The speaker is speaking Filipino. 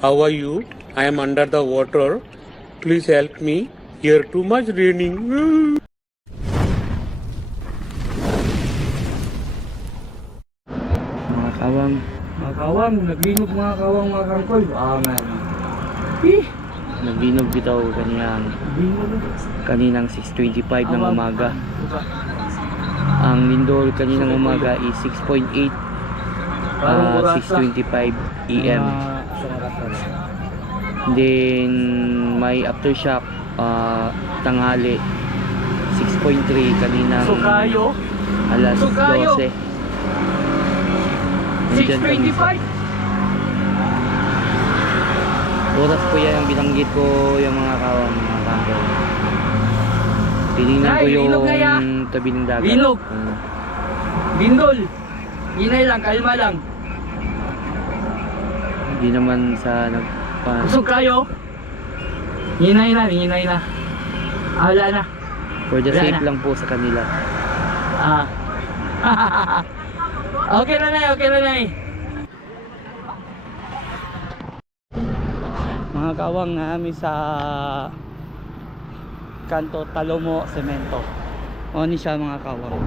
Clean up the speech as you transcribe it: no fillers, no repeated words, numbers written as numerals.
How are you? I am under the water. Please help me. Here too much raining. Mga kawang. Mga kawang, naglinog mga kawang mga kangkol. Man. Nagbinog bitaw kaninang 6:25 ng umaga. Ang lindol kaninang umaga is 6.8 6:25 AM. Then may aftershock tanghali 6.3 kaninang Sukayo. alas Sukayo. 12. Nandyan kami sa 6:25. oras po yan ang binanggit ko, yung mga kawang mga kangkol. Tinignan ko Ay, linog na ya. yung tabi ng dagat. Linog. Bindol. Hinay lang, kalma lang. Hindi naman sa Busog kayo. Hinay na, hinay na. Wala na. for the Wala safe na. lang po sa kanila. Ah. Okay na na, okay na na. Mga kawang namin sa kanto Talomo Semento. O ni siya mga kawang.